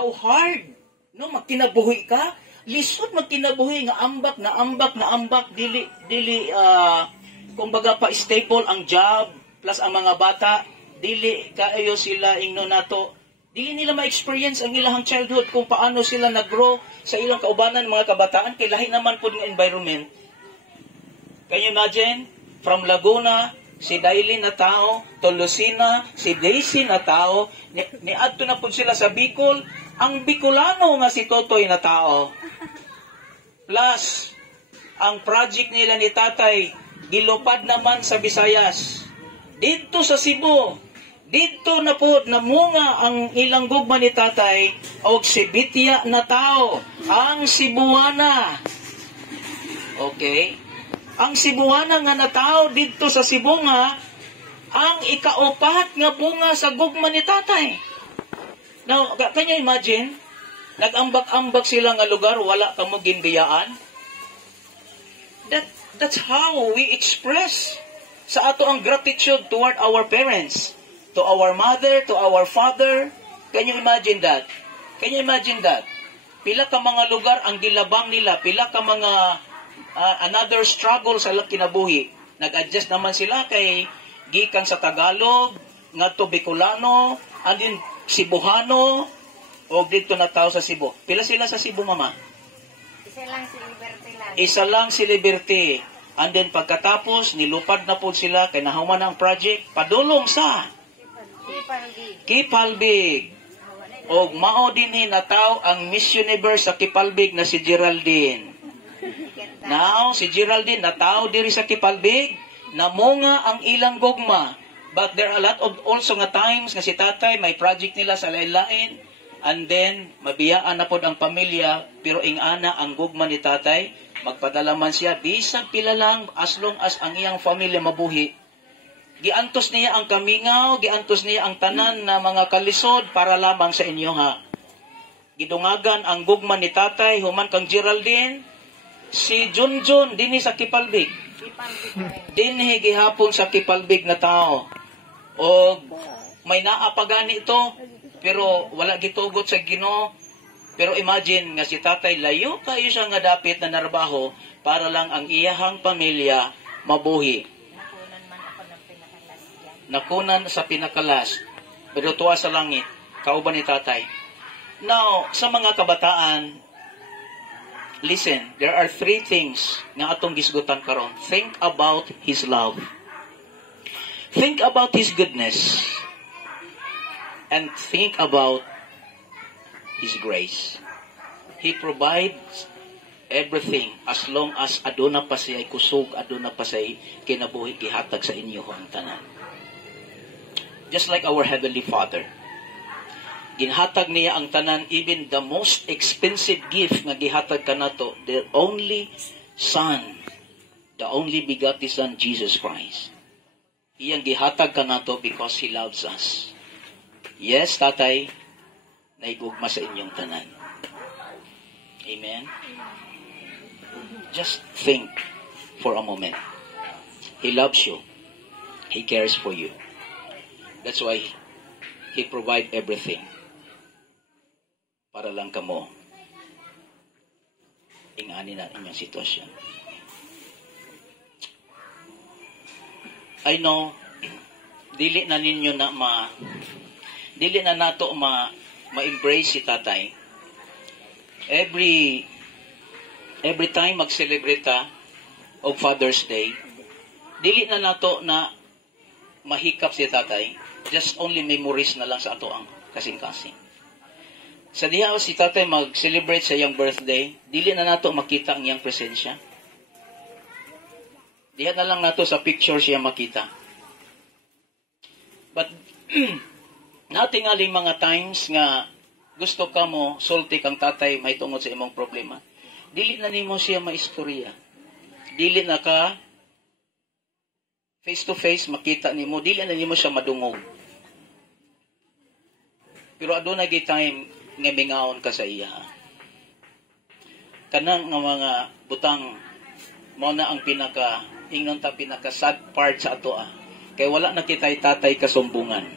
How hard, no, magkinabuhi ka, lisod magkinabuhi nga ambak na ambak, dili kumbaga pa staple ang job plus ang mga bata, dili kaayo sila ingno nato, dili nila ma-experience ang ilang childhood kung paano sila nag-grow sa ilang kaubanan mga kabataan kay lahi naman pud nga environment. Can you imagine? From Laguna, si Dailin na tao, to Lucina, si Daisy na tao, niadto na pud sila sa Bicol, ang Bicolano nga si Totoy na tao. Plus, ang project nila ni Tatay, gilupad naman sa Visayas. Dito sa Cebu, dito na po namunga ang ilang gugma ni Tatay og si Bitya na tao, ang Cebuana. Okay? Ang Cebuana nga na tao dito sa Cebu nga, ang ikaupat nga bunga sa gugma ni Tatay. Now, can you imagine? Nag-ambak-ambak sila nga lugar, wala ka mo ginbiyaan. That's how we express sa ato ang gratitude toward our parents, to our mother, to our father. Can you imagine that? Can you imagine that? Pila ka mga lugar ang gilabang nila, pila ka mga another struggle sa kinabuhi. Nag-adjust naman sila kay gikan sa Tagalog, ngadto Bicolano, andin Cebuano, o dito na tao sa Cebu. Pila sila sa Cebu, mama? Isa lang si Liberty lang. Isa lang si Liberty. And then pagkatapos, nilupad na po sila, kay nahuman ang project, padulong sa Kipalbig. O mao din na tao ang Miss Universe sa Kipalbig na si Geraldine. Now, si Geraldine na tao diri sa Kipalbig, namunga ang ilang gugma. But there are a lot of also nga times nga si Tatay may project nila sa lain-lain, and then mabiyaan na pod ang pamilya, pero ingana ang gugma ni Tatay, magpadala man siya bisan pila lang as long as ang iyang pamilya mabuhi. Giantos niya ang kamingaw, giantos niya ang tanan na mga kalisod para lamang sa inyo ha. Gidungagan ang gugma ni Tatay human kang Geraldine, si Junjun dinhi sa Kipalbig. Dinhi gihapon sa Kipalbig na tao. O may naapagani ito, pero wala gitugot sa Ginoo. Pero imagine nga si Tatay layo kayo siya nga dapit na narbaho para lang ang iyahang pamilya mabuhi. Nakunan sa pinakalas, pero tuwa sa langit, kauban ni Tatay. Now, sa mga kabataan, listen, there are 3 things nga atong gisgutan karon. Think about His love. Think about His goodness. And think about His grace. He provides everything as long as aduna pa siya kusog, aduna pa siya kinabuhi gihatag sa inyo ang tanan. Just like our Heavenly Father. Ginhatag niya ang tanan, even the most expensive gift nga gihatag kanato, the only Son, the only begotten Son, Jesus Christ. Iyang gihatag kanato because He loves us. Yes, Tatay, naigugma sa inyong tanan. Amen? Just think for a moment. He loves you. He cares for you. That's why He provide everything. Para lang kamo ingani na inyong sitwasyon. I know, dili na ninyo na dili na nato ma-embrace si Tatay. Every time mag-celebrate ta of Father's Day, dili na nato na mahikap si Tatay. Just only memories na lang sa ato ang kasing-kasing. Sa diha si Tatay mag-celebrate sa iyang birthday, dili na nato makita ang iyang presensya. Diha na lang nato sa picture siya makita. But natingali mga times nga gusto ka mo sulti kang Tatay may tungod sa imong problema. Dili na nimo siya maistorya. Dili na ka face to face makita nimo, dili na nimo siya madungog. Pero aduna gay time nga mingaon ka sa iya. Kanang nga mga butang mao na ang ingnon ta pinaka sad part sa ato. Kay wala na kitay Tatay kasumbungan.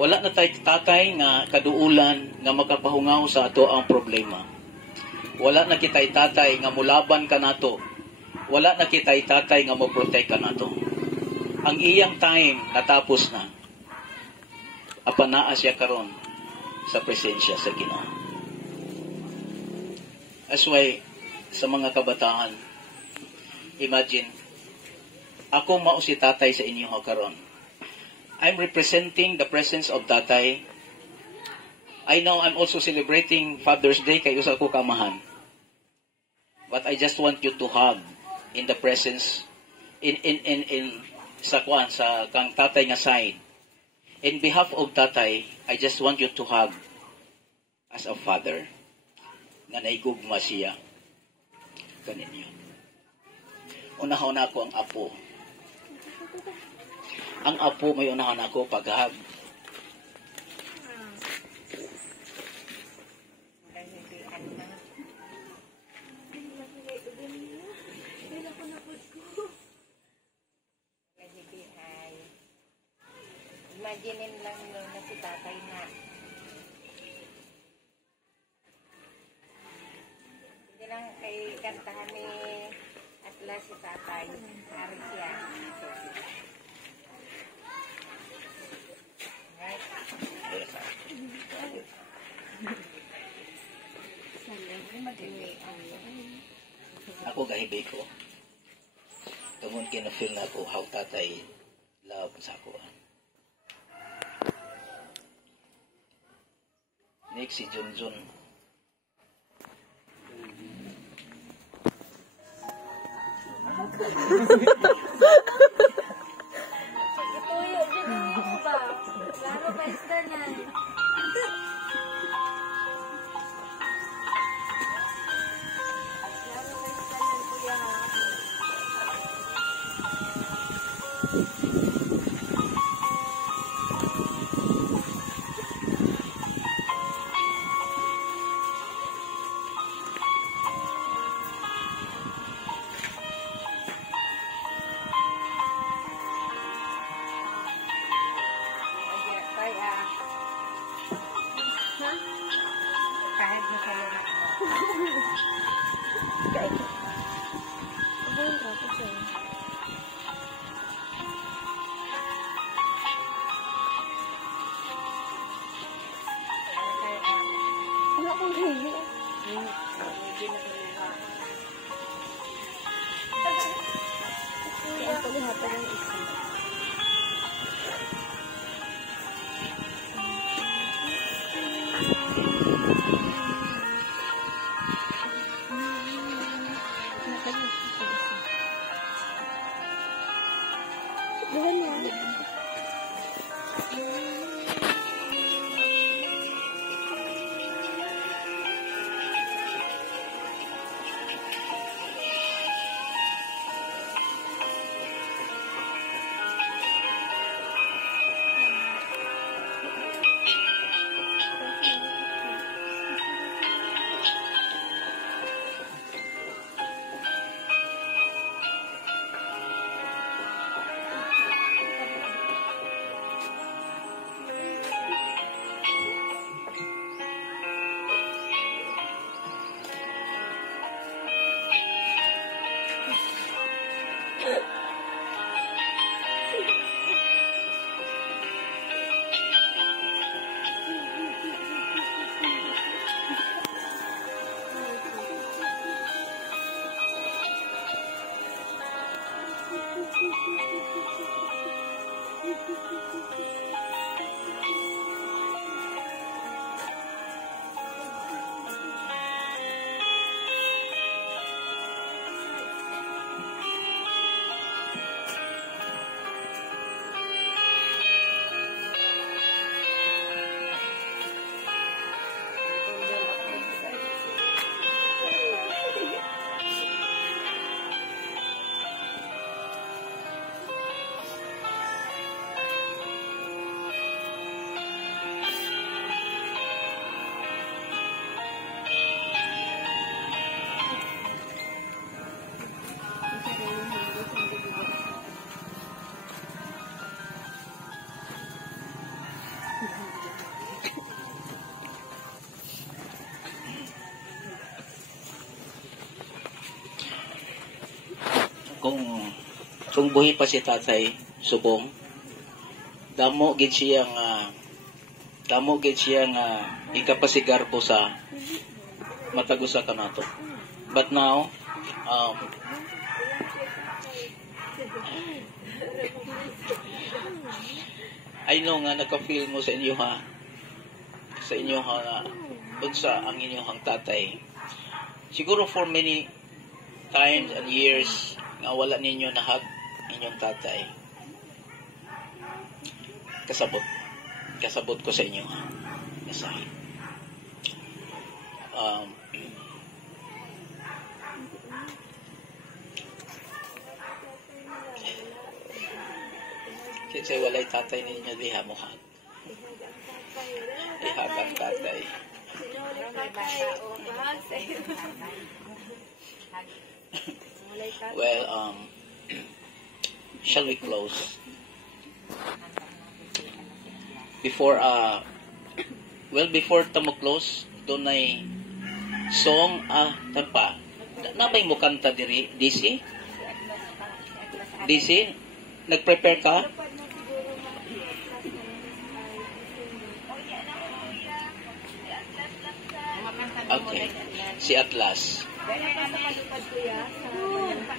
Wala na tay tatay nga kaduulan nga makapahungaw sa ato ang problema. Wala na kitay tatay nga mulaban ka nato. Wala na kitay tatay nga mo-protect ka nato. Ang iyang time natapos na. Apanaa siya karon sa presensya sa Ginoo. That's why sa mga kabataan, imagine, ako mao si tatay sa inyo karon. I'm representing the presence of tatay. I know I'm also celebrating Father's Day kay usa ko kamahan. But I just want you to hug in the presence in sa kuan sa kang tatay nga side. In behalf of tatay, I just want you to hug as a father nga naigugma siya kaninyo. Unahon ako ang apo. Ang apo may unahan ako paghahag. Imaginin lang nyo na si tatay na. Hindi lang kay kantahan ni Atlas si tatay. Hari siya. Right? Ako gahibi ko. Tungod kina-feel na ko how tatay love sa ako. Next si Junjun. Ituyo din mo ba? Laro ba isda na? Laro ba isda na kuya? Kahit na kayo na Wala kong hili. Kuya, ang palihatan ng isa. Bukan na. kung buhi pa si Tatay Subong, damo gid siyang ikapasigar po sa matagusa kanato. But now, I know nga nagka-feel mo sa inyo ha, unsa ang inyong tatay. Siguro for many times and years nga wala ninyo nahag inyong tatay. Kasabot ko sa inyo ha. Masahe. Kasi walay tatay ninyo diha mo hag. Ihag ang tatay. Well, shall we close? Before tamo close, doon ay song, tapa. Nabay mo kanta diri, DC? DC? Nag-prepare ka? Okay. Si Atlas.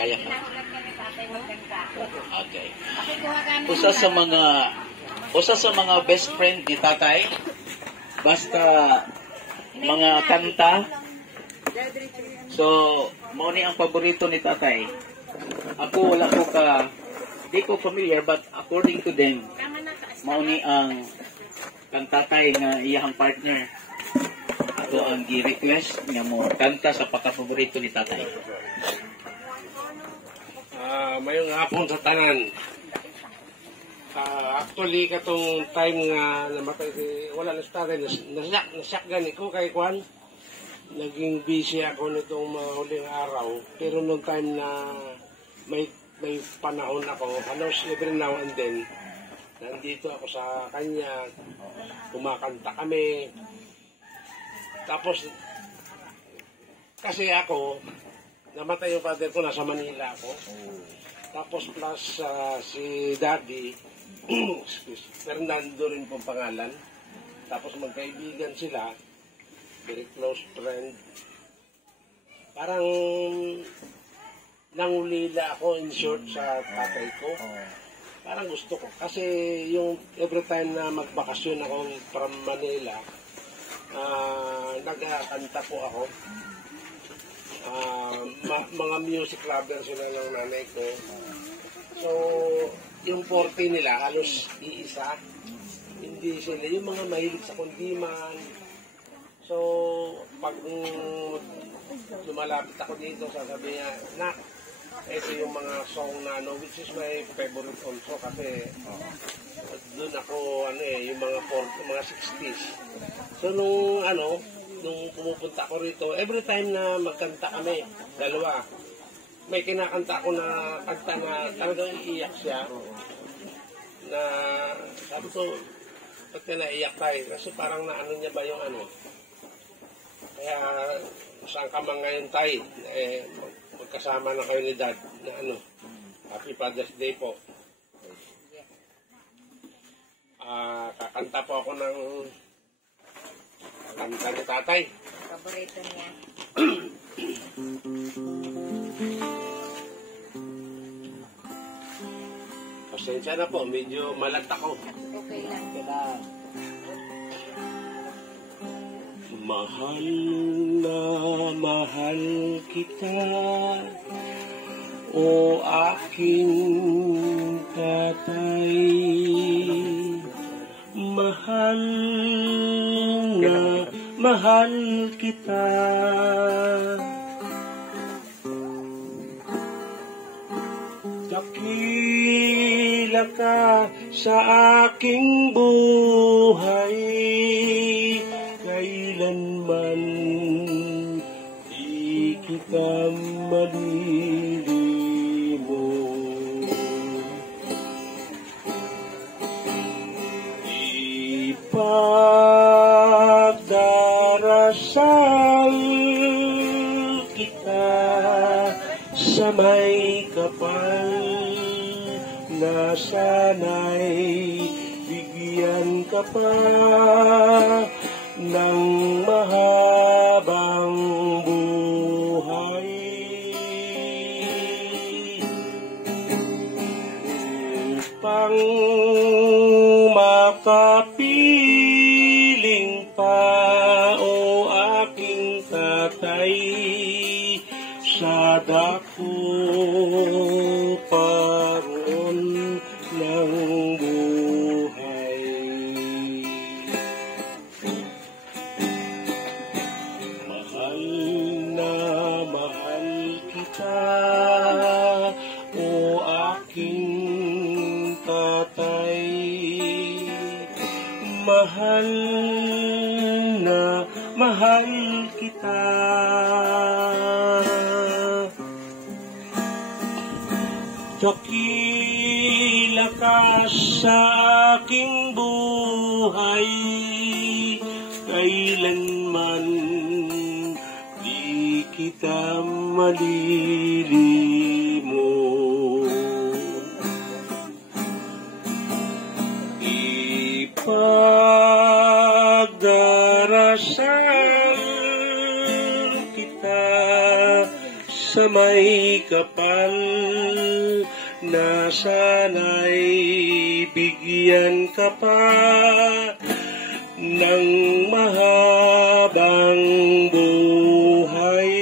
Kaya ka. Okay. Usa sa mga best friend ni Tatay, basta mga kanta. So, mao ni ang paborito ni Tatay. Ako wala ko di ko familiar, but according to them, mao ni ang Tatay nga iyang partner. Ato ang gi-request nga mo kanta sa pagka-paborito ni Tatay. Mayong hapon sa tanan. Actually, katong time nga namatay, wala na sa tatay, nasyak gani ko kay Kwan. Naging busy ako nitong mga huling araw. Pero nung time na may panahon ako, halos every now and then, nandito ako sa kanya, kumakanta kami. Tapos, kasi ako, namatay yung father ko, nasa Manila ako. Tapos plus si Daddy, Fernando rin pong pangalan. Tapos magkaibigan sila, very close friend. Parang nangulila ako in short sa tatay ko. Parang gusto ko. Kasi yung every time na magbakasyon ako from Manila, nagkakanta po ako. Mga music lover sila ng nanay ko. So, yung 40 nila, halos iisa. Hindi sila, yung mga mahilig sa kundiman. So, pag lumalapit ako dito, sasabi niya, Nak, ito yung mga song na which is my favorite also kasi doon ako, yung mga 60s. So, nung pumupunta ako rito, every time na magkanta kami, dalawa, may kinakanta ako na kanta na talagang iiyak siya. Na sabi ko, ba't ka naiyak tayo? Kasi parang naano niya ba yung Kaya, saan ka man ngayon tayo? Magkasama na kayo ni Dad na Happy Father's Day po. Kakanta po ako ng kanta ni Tatay. Paborito niya. Pasensya na po, medyo malagta ko. Okay lang. Mahal na mahal kita, o aking tatay. Mahal na mahal kita. Dakila ka sa aking buhay, kailanman di kita malilimot. Ipagdarasal kita sa may kapal na sana'y bigyan ka pa ng mahabang buhay upang makapiling pa o aking tatay sa dako paron ng buhay. Mahal na mahal kita, o aking tatay. Mahal na mahal kita. Dakila ka sa aking buhay, kailanman di kita malilimot. Ipagdarasal kita sa may kapal na sana'y bigyan ka pa ng mahabang buhay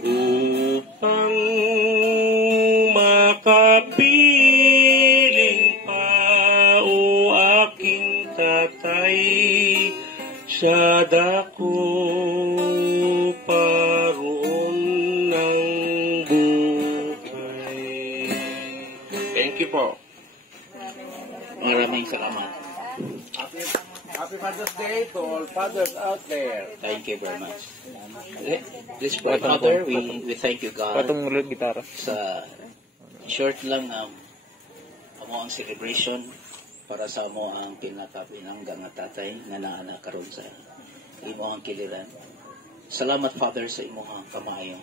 upang makapiling pa o aking tatay sa dako paroon ng buhay. Thank you po. Maraming salamat. Happy Father's Day to all fathers out there. Thank you very much. This Father, we thank you, God, Patong ulit gitara. sa short lang amo ang celebration para sa amo ang pinakapinanggang nga tatay nga naana karon sa imo ang kiliran. Salamat, Father, sa imo nga kamayo.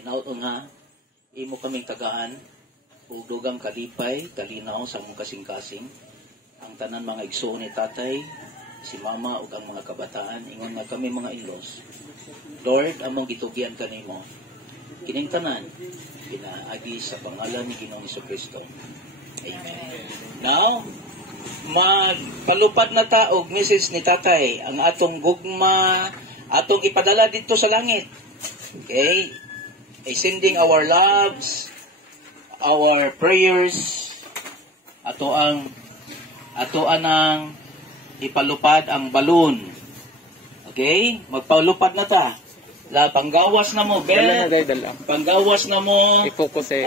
Hinaut nga imo kaming tagaan ug dugang kalipay kalinaw sa among kasing-kasing ang tanan mga igsoon ni tatay, si mama ug ang mga kabataan ingon nga kami mga in-laws. Lord, among gitugian kanimo kining tanan pinaagi sa pangalan ni Ginoong Jesucristo. Amen. Now, magpalupad na ta og message ni tatay ang atong gugma atong ipadala dito sa langit. Okay? Sending our loves, our prayers, ato anang ipalupad ang balloon. Okay? Magpalupad na ta. La panggawas na mo, Dala na Ben. dala. Panggawas na mo. I-focus eh.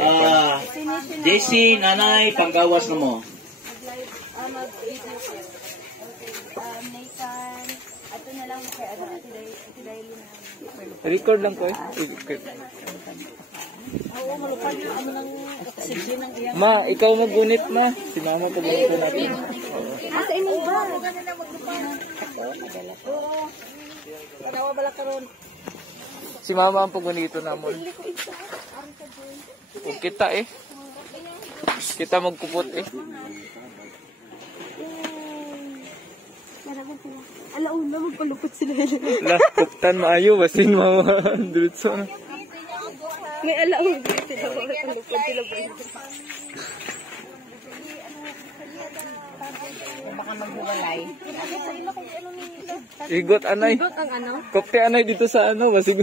JC, nanay, panggawas na mo. Nathan, ato na lang kay ano, ati Daily na. Record lang ko eh. Oo, malupad yung ano ng oxygen ng iyang. Ma, ikaw magunit ma. Si mama pagunit natin. Asa imong ba? Oo. Panawa bala karon. Si mama ang pagunito namon. O kita eh. Kita magkupot eh. Maragan sila. Alauna, magpalupot sila. Lah, kuptan maayo. Basin mama. Diretso na. May alauna sila. Magpalupot sila. Baka maghiwalay. Igot anay. Igot ang ano? Kokte anay dito sa ano. Basig.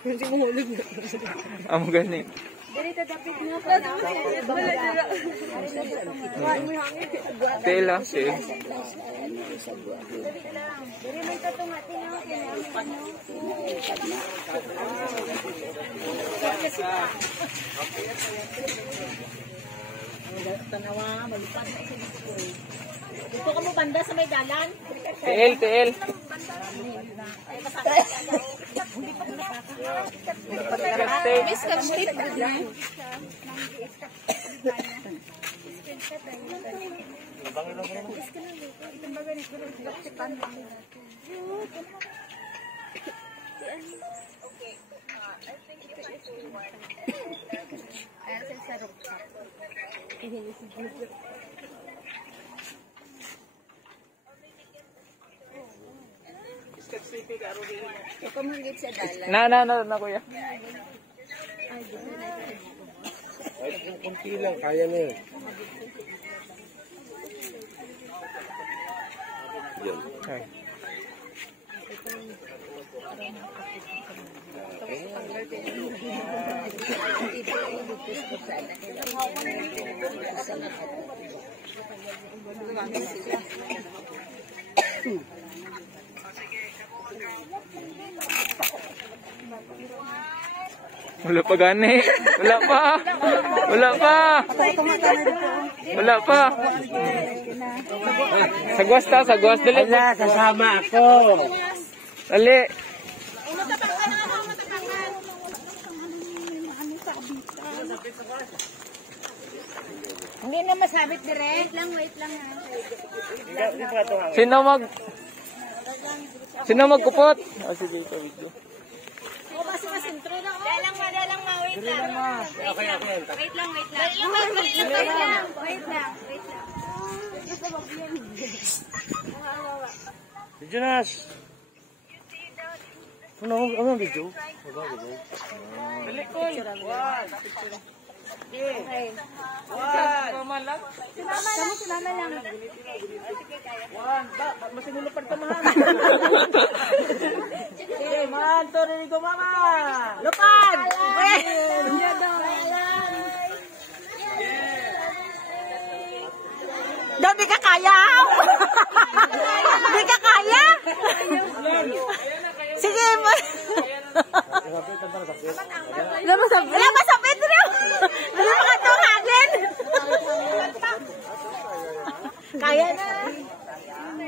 Hindi mo hulog na. Amo gani. Ganito dapat mo. Tela. Tela. Dari may tatumati na Tanawa, malipad na isa dito. Dito ka mo banda sa may dalan. TL, TL. Miss Kachip. Na kuya. Kahit yung kunti lang, kaya na yun. Ay. Wala pa gani. Wala pa. Wala pa. Wala pa. Sagwas ta, sagwas. Dali. Wala, kasama ako. Dali. Hindi na masabit direct. Wait lang ha. Sino magkupot? Oh, sige, ito video. O, kasi masintro na. Dalang ma. Wait lang. Wait lang. Wait lang. Jonas! Ano video? Dali ko. Sinama lang. Masinulupad ka man. Man, to rin ko mama. Lupad! Daw, di ka kaya! Di ka kaya! Sige mo! Wala masapit rin! Wala makatunghanin! Kaya na!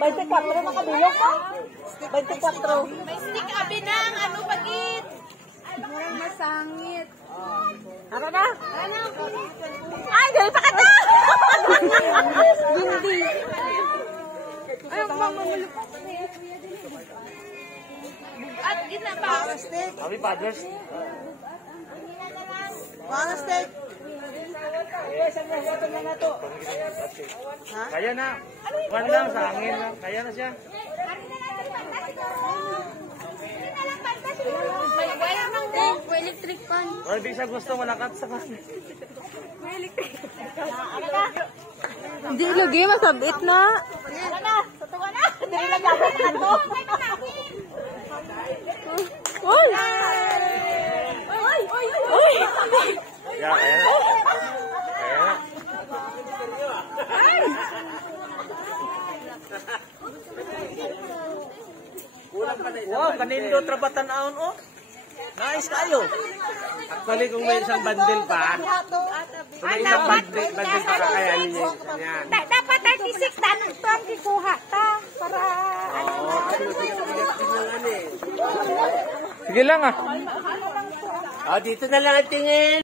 24 makabilog ko? 24. May stick abi ng ano pagit. Murang masangit. Ano na? Ay, dahil pa ka na! Hindi. Ay, mamamulupak na eh. At gina pa. Happy Father's. Para steak. Kaya na. One lang sa hangin lang. Kaya na siya. May wire ng dog. May electric fan. Or di siya gusto malakat sa kan. Hindi lagi, masabit na. Tara na. Tutuwa na. Hindi lang gabit na to. Uy! Uy! Kaya na. Kaya na. Wow, kanindo trabatan aon oh. Nice kayo. Actually, kung may isang bandel pa, kung may isang bandel pa kakayanin niya. Yan. Dapat 36 tanong to ang kikuha ta. Para Sige lang ah. Dito na lang ang tingin.